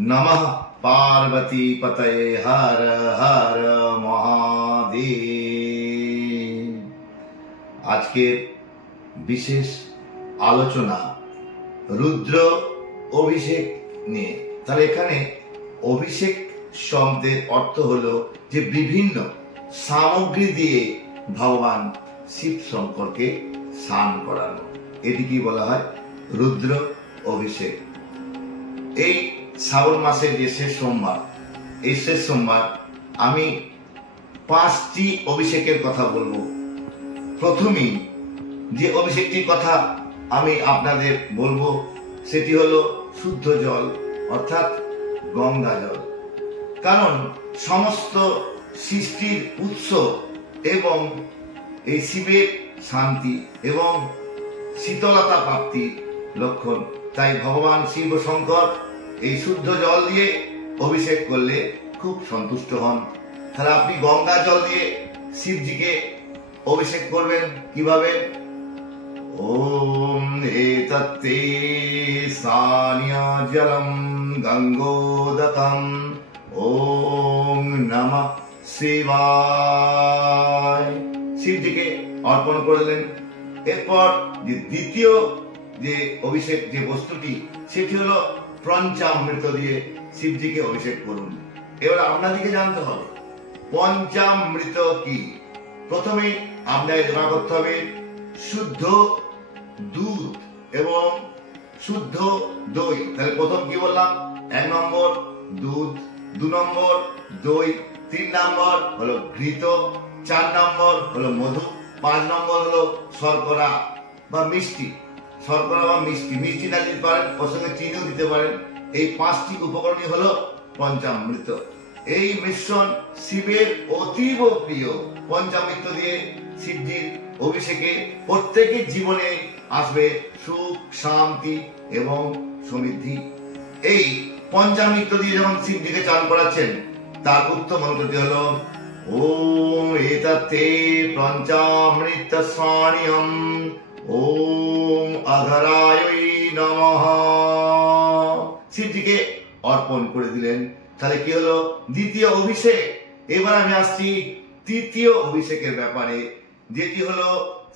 नमः पार्वती पतये हर हर महादेव। আজকের বিশেষ আলোচনা রুদ্র অভিষেক নিয়ে। তাহলে এখানে অভিষেক শব্দের অর্থ হলো যে বিভিন্ন সামগ্রী দিয়ে ভগবান শিব শঙ্করকে স্নান করানো, এটিকে বলা হয় রুদ্র অভিষেক। এই শ্রাবণ মাসের যে শেষ সোমবার, এই শেষ সোমবার আমি 5টি অভিষেকের কথা বলবো। প্রথমেই যে অভিষেকটির কথা আমি আপনাদের বলবো সেটি হলো শুদ্ধ জল, অর্থাৎ গঙ্গা জল। কারণ সমস্ত সৃষ্টির উৎস এবং এই শিবের শান্তি এবং শীতলতা প্রাপ্তির লক্ষণ, তাই ভগবান শিব শঙ্কর এই শুদ্ধ জল দিয়ে অভিষেক করলে খুব সন্তুষ্ট হন। তাহলে আপনি গঙ্গা জল দিয়ে শিবজিকে অভিষেক করবেন কিভাবে? ওম এতত্তে সানিয়া জলম গঙ্গোদকম ওম নমঃ শিবায়, শিবজিকে অর্পণ করলেন। এরপর যে দ্বিতীয় যে অভিষেক যে বস্তুটি সেটি হলো পঞ্চামৃত দিয়ে শিবজিকে অভিষেক করুন। এবার আপনাদেরকে জানতে হবে পঞ্চামৃত কি। প্রথমে আপনাকে জানা করতে হবে শুদ্ধ দুধ এবং শুদ্ধ দই। তাহলে প্রথম কি বললাম? 1 নম্বর দুধ, 2 নম্বর দই, 3 নম্বর হলো ঘৃত, 4 নম্বর হলো মধু, 5 নম্বর হলো শর্করা বা মিষ্টি। শর্করা বা মিষ্টি না দিতে পারেন, ওর সঙ্গে চিনিও দিতে পারেন। এই 5টি উপকরণই হলো পঞ্চামৃত। এই মিশ্রণ শিবের অতীব প্রিয়। পঞ্চামৃত দিয়ে শিবজির অভিষেকে প্রত্যেকের জীবনে আসবে সুখ, শান্তি এবং সমৃদ্ধি। এই পঞ্চামৃত দিয়ে যখন শিবজিকে চান করাচ্ছেন তার উত্তম মন্ত্রটি হলো ওম এতত্তে পঞ্চামৃত স্নানিয়ম ওম অঘরায় নমঃ। শিবজিকে অর্পণ করে দিলেন। তাহলে কি হলো? দ্বিতীয় অভিষেক। এবার আমি আসছি তৃতীয় অভিষেকের ব্যাপারে, যেটি হলো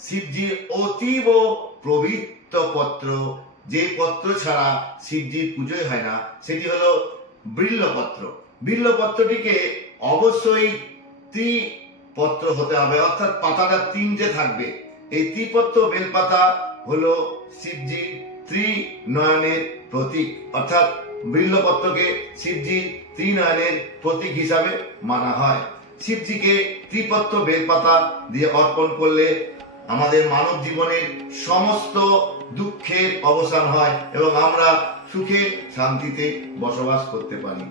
শিবজির অতীব পবিত্র পত্র। যে পত্র ছাড়া শিবজির পুজোই হয় না, সেটি হলো বিল্বপত্র। বিল্বপত্রটিকে অবশ্যই ত্রিপত্র হতে হবে, অর্থাৎ পাতাটা 3টে থাকবে। এই ত্রিপত্র বেলপাতা হলো শিবজির ত্রিনয়নের প্রতীক, অর্থাৎ বিল্বপত্রকে শিবজির ত্রিনয়নের প্রতীক হিসাবে মানা হয়। শিবজিকে ত্রিপত্র বেলপাতা দিয়ে অর্পণ করলে আমাদের মানব জীবনের সমস্ত দুঃখের অবসান হয় এবং আমরা সুখে শান্তিতে বসবাস করতে পারি।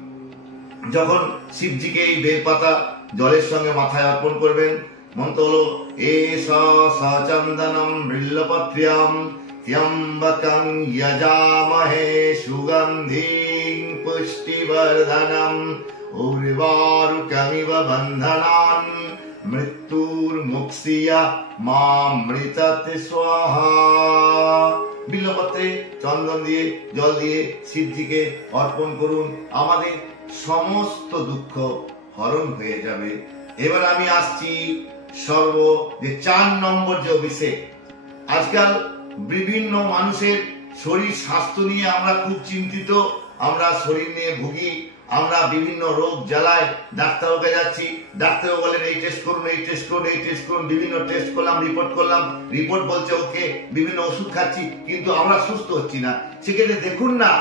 যখন শিবজিকে এই বেলপাতা জলের সঙ্গে মাথায় অর্পণ করবেন, মন্ত্র হলো এষা সচন্দনম বিল্বপত্র্যাম ত্র্যম্বকং যজামহে সুগন্ধিং পুষ্টিবর্ধনম উর্বারুকমিব বন্ধনান মৃত্যুর্মুক্ষীয়া মামৃতাতে স্বাহা। বিল্বপত্রে চন্দন দিয়ে জল দিয়ে শিবজিকে অর্পণ করুন, আমাদের সমস্ত দুঃখ হরণ হয়ে যাবে। এবার আমি আসছি যে 4 নম্বর যে অভিষেক। আজকাল বিভিন্ন মানুষের শরীর স্বাস্থ্য নিয়ে আমরা খুব চিন্তিত, আমরা শরীর নিয়ে ভুগি, আমরা বিভিন্ন রোগ জ্বালায় ডাক্তারকে যাচ্ছি, ডাক্তার বলেন এই টেস্ট করুন, এই টেস্ট করুন, এই টেস্ট করুন। বিভিন্ন টেস্ট করলাম, রিপোর্ট বলছে ওকে, বিভিন্ন ওষুধ খাচ্ছি, কিন্তু আমরা সুস্থ হচ্ছি না। সেক্ষেত্রে দেখুন না,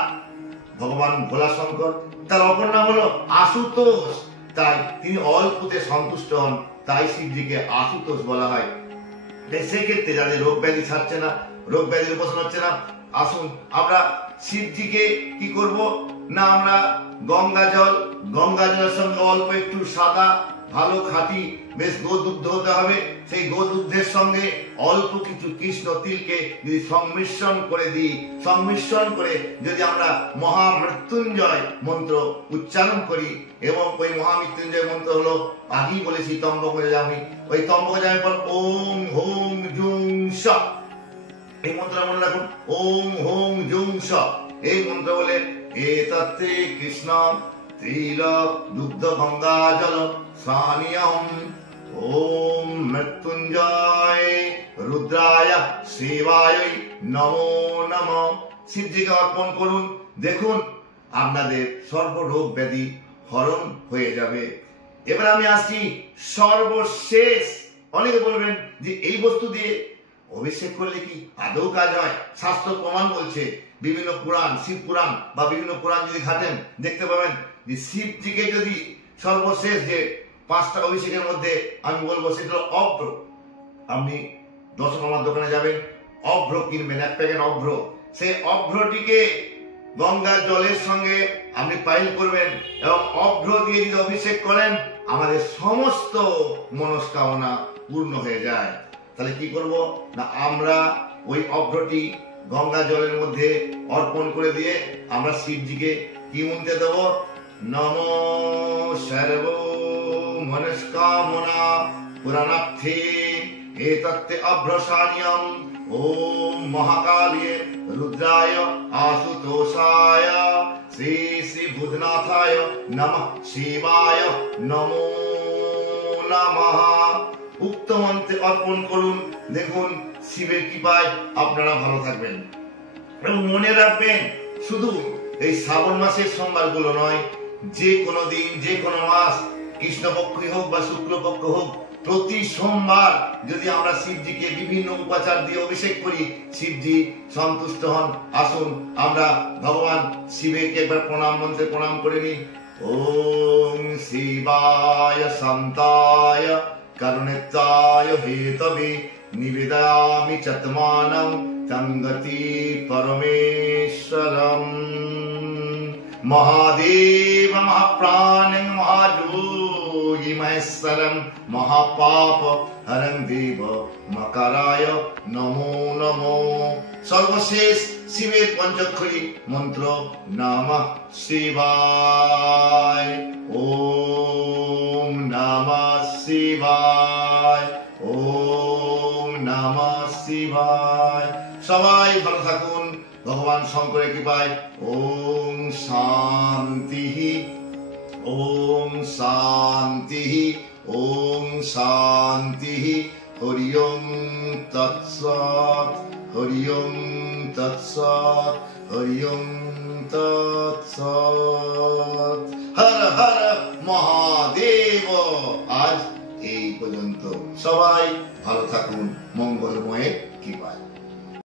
ভগবান ভোলা শঙ্কর, তার অপর নাম হলো আশুতোষ। তাই তিনি অল্পতে সন্তুষ্ট হন, তাই শিবজিকে আশুতোষ বলা হয়। সেক্ষেত্রে যাদের রোগ ব্যাধি ছাড়ছে না, রোগ ব্যাধির উপশম হচ্ছে না, আসুন আমরা শিবজিকে কি করব না, আমরা গঙ্গা জলের সঙ্গে অল্প একটু সাদা ভালো খাঁটি বেশ গোদুগ্ধ হতে হবে। সেই গোদুগ্ধের সঙ্গে অল্প কিছু কৃষ্ণ তিলকে যদি সংমিশ্রণ করে যদি আমরা মহামৃত্যুঞ্জয় মন্ত্র উচ্চারণ করি, এবং ওই মহামৃত্যুঞ্জয় মন্ত্র হলো আগেই বলেছি তম্বকজামি। ওই তম্বকজামি পর ওম হোম জুং স, এই মন্ত্র মনে রাখুন, ওম হোম জুং স। এই মন্ত্র বলে एतत्ते कृष्ण तैल दुग्ध गंगा जल सानियम। ओम मृत्युंजय रुद्राय शिवाय नमो नमः। শিবজিকে অর্পণ করুন, দেখুন আপনাদের সর্বরোগ ব্যাধি হরণ হয়ে যাবে। এবার আমি আসছি সর্বশেষ। অনেকে বলবেন যে এই বস্তু দিয়ে অভিষেক করলে কি আদৌ কাজ হয়? শাস্ত্র প্রমাণ বলছে, বিভিন্ন পুরাণ, শিব পুরাণ বা বিভিন্ন পুরাণ যদি ঘাটেন দেখতে পাবেন যে শিবজিকে যদি সর্বশেষ যে 5টা অভিষেকের মধ্যে আমি বলবো সেটা হলো অভ্র। আপনি দশকর্মার দোকানে যাবেন, অভ্র কিনবেন, 1 প্যাকেট অভ্র। সেই অভ্রটিকে গঙ্গার জলের সঙ্গে আপনি পাইল করবেন এবং অভ্র দিয়ে যদি অভিষেক করেন আমাদের সমস্ত মনস্কামনা পূর্ণ হয়ে যায়। তাহলে কি করব না, আমরা ওই অভ্রটি গঙ্গা জলের মধ্যে অর্পণ করে দিয়ে আমরা শিবজিকে কি মন্ত্র দেব? নমো সর্ব মনস্কামনা পুরাণার্থে एतत्ते अभ्रसानियम। ओम महाकाले रुद्राय आशुतोषाय श्री श्री भूतनाथाय नमः शिवाय नमो नमः। উক্ত মন্ত্রে অর্পণ করুন, দেখুন শিবের কৃপায় আপনারা ভালো থাকবেন। এবং মনে রাখবেন শুধু এই শ্রাবণ মাসের সোমবারগুলো নয়, যে কোনো দিন, যে কোনো মাস, কৃষ্ণপক্ষই হোক বা শুক্লপক্ষ হোক, প্রতি সোমবার যদি আমরা শিবজিকে বিভিন্ন উপাচার দিয়ে অভিষেক করি, শিবজি সন্তুষ্ট হন। আসুন আমরা ভগবান শিবকে একবার প্রণাম মন্ত্রে প্রণাম করে নিই। ওম শিবায় শান্তায় করুণেত্তায় হেতবে নিবেদয়ামি চত্মানং তঙ্গতি পরমেশ্বরম। महादेव महाप्राण महायोगी महेश्वरम महापाप हरं देव मकराय नमो नमो। সর্বশেষ শিবের পঞ্চাক্ষরী মন্ত্র নমঃ শিবায়। ওম নমঃ শিবায়, ওম নমঃ শিবায়। সবাই ভালো থাকুন ভগবান শঙ্করের কৃপায়। ওম শান্তি, ওম শান্তি, ওম শান্তি। হরি ওম তৎসৎ, হরি ওম তৎসৎ, হরি ওম তৎসৎ। হর হর মহাদেব। আজ এই পর্যন্ত, সবাই ভালো থাকুন মঙ্গলময় কৃপায়।